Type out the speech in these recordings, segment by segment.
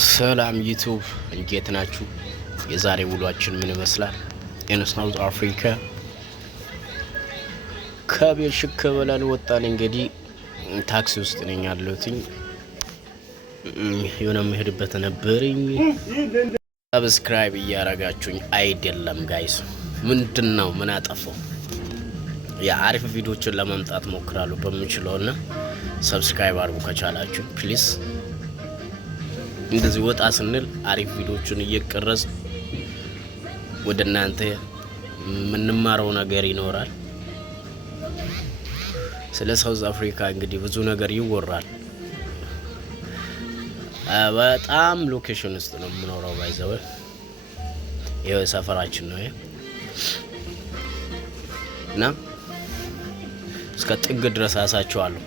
ሰላም ዩቲዩብ እንዴት ናችሁ? የዛሬ ውሏችን ምን ይመስላል? ኢን ሳውዝ አፍሪካ ከቤት ሽክ ብለን ወጣን። እንግዲህ ታክሲ ውስጥ ነኝ ያለሁት። የሆነ መሄድበት ነበርኝ። ሰብስክራይብ እያረጋችሁኝ አይደለም ጋይስ? ምንድነው? ምን አጠፋው? የአሪፍ ቪዲዮዎችን ለማምጣት ሞክራለሁ በሚችለውና ሰብስክራይብ አድርጉ ከቻላችሁ ፕሊዝ። እንደዚህ ወጣ ስንል አሪፍ ቪዲዮዎችን እየቀረጽ ወደ እናንተ ምንማረው ነገር ይኖራል። ስለ ሳውዝ አፍሪካ እንግዲህ ብዙ ነገር ይወራል። በጣም ሎኬሽን ውስጥ ነው የምኖረው። ባይዘው ይሄ ሰፈራችን ነው እና እስከ ጥግ ድረስ አሳቸዋለሁ።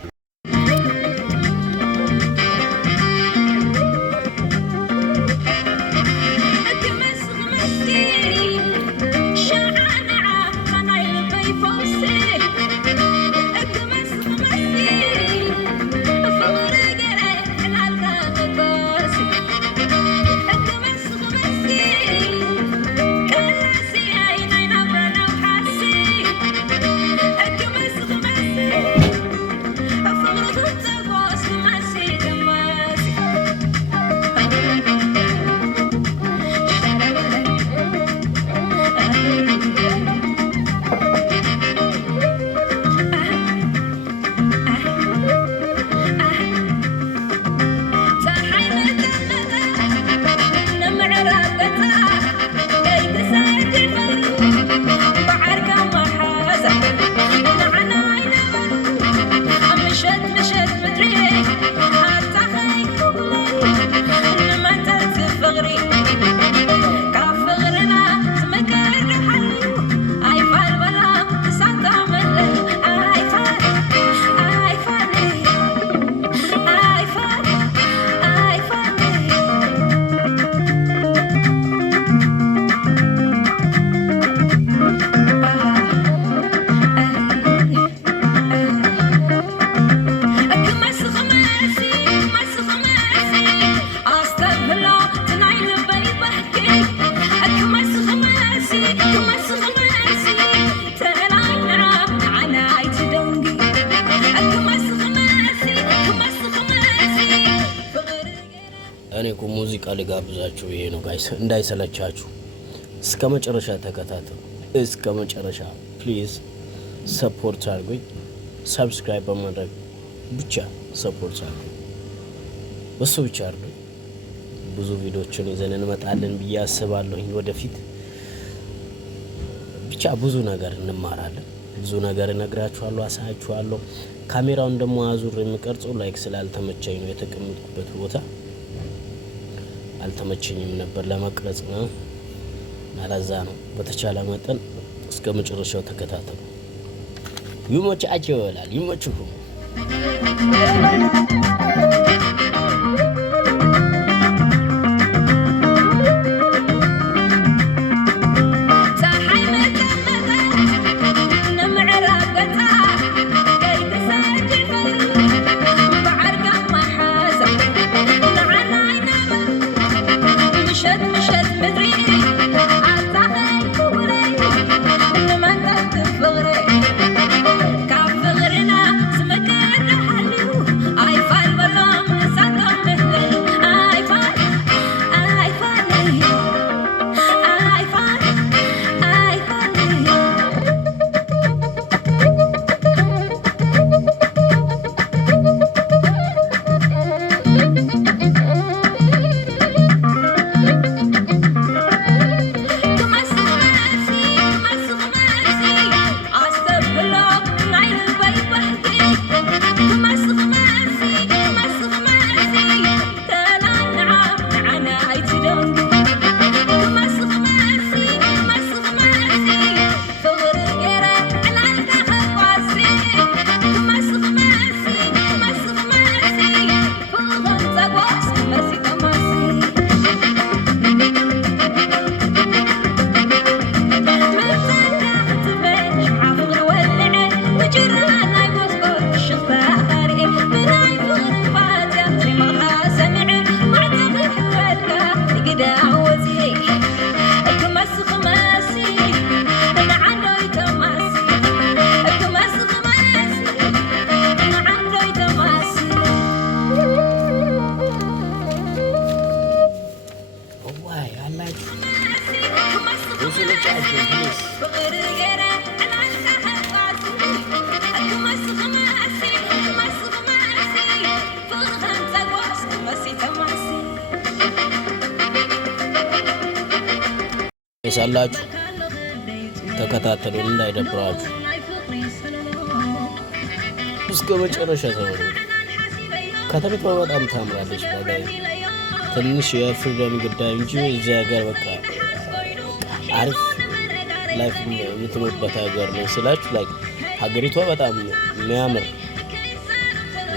እኔ እኮ ሙዚቃ ልጋብዛችሁ ይሄ ነው ጋይስ፣ እንዳይሰለቻችሁ እስከ መጨረሻ ተከታተሉ። እስከ መጨረሻ ፕሊዝ ሰፖርት አድርጉኝ። ሰብስክራይብ በማድረግ ብቻ ሰፖርት አድርጉኝ። በሱ ብቻ አድርጉኝ። ብዙ ቪዲዮዎችን ይዘን እንመጣለን ብዬ አስባለሁ ወደፊት። ብቻ ብዙ ነገር እንማራለን። ብዙ ነገር እነግራችኋለሁ፣ አሳያችኋለሁ። ካሜራውን ደግሞ አዙር የሚቀርጸው ላይክ ስላልተመቸኝ ነው። የተቀመጥኩበት ቦታ አልተመቸኝም ነበር ለመቅረጽ ነው። አላዛ ነው። በተቻለ መጠን እስከ መጨረሻው ተከታተሉ። ይመቻችሁ ይላል። ይመችሁ። I find አበረታችሁ ፕሊዝ። ይሳላችሁ ተከታተሉን እንዳይደብራችሁ እስከ መጨረሻ ተመልከቱ። ከተማዋ በጣም ታምራለች። በላይ ትንሽ የፍሪደም ጉዳይ እንጂ እዚህ ሀገር በቃ አሪፍ ላይፍ የምትኖርበት ሀገር ነው ስላችሁ ላይ ሀገሪቷ በጣም የሚያምር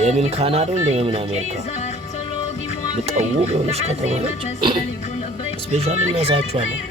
የምን ካናዳ እንደ የምን አሜሪካ በጣም ውብ የሆነች ከተማ ነች። ስፔሻሊ እናሳችኋለን።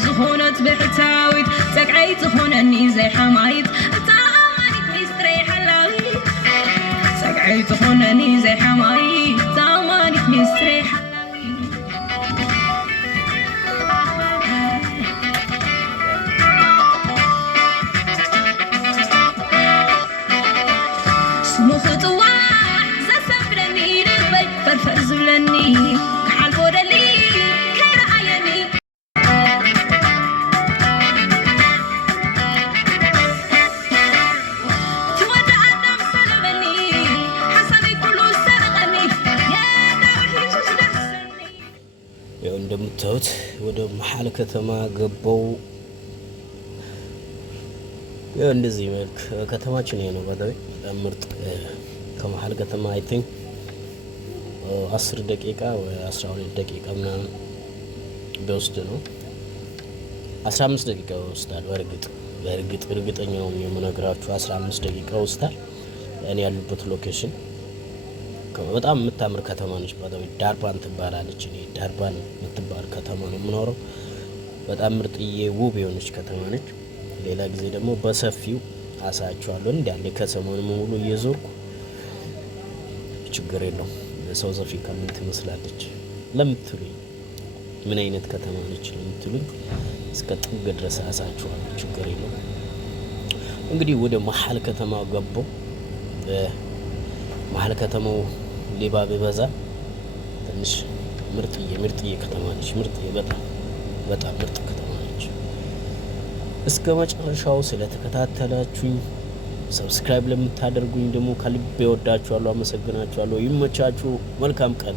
زخونت بحتاويت سقعيت خونني زي حمايت تامانيت مستري حلاويت سقعيت خونني زي حمايت تامانيت مستري حلاويت سمو خطوة زسفرني لبي فرفر زبلني كحال فودلي እንደምታዩት ወደ መሐል ከተማ ገባው። እንደዚህ መልክ ከተማችን ይሄ ነው። በጣም ምርጥ ከመሐል ከተማ አይ ቲንክ 10 ደቂቃ ወይ 12 ደቂቃ ምናምን በውስጥ ነው። 15 ደቂቃ ወስዳል። እርግጠኛው የምነግራችሁ 15 ደቂቃ ወስዳል። እኔ ያሉበት ሎኬሽን በጣም የምታምር ከተማ ነች። ዳርባን ትባላለች። እኔ ዳርባን የምትባል ከተማ ነው የምኖረው። በጣም ምርጥዬ ውብ የሆነች ከተማ ነች። ሌላ ጊዜ ደግሞ በሰፊው አሳያችኋለሁ። እንዳለ ከተማውን ሙሉ እየዞርኩ ችግር የለውም። ሳውዝ አፍሪካ ምን ትመስላለች ለምትሉኝ፣ ምን አይነት ከተማ ነች ለምትሉኝ እስከ ጥግ ድረስ አሳያችኋለሁ። ችግር የለውም። እንግዲህ ወደ መሐል ከተማ ገባው። መሐል ከተማው ሌባ ቢበዛ ትንሽ ምርጥዬ ከተማ ነች። በጣም ምርጥ ከተማ ነች። እስከ መጨረሻው ስለተከታተላችሁኝ ሰብስክራይብ ለምታደርጉኝ ደግሞ ከልቤ ወዳችኋለሁ፣ አመሰግናችኋለሁ። ይመቻችሁ። መልካም ቀን።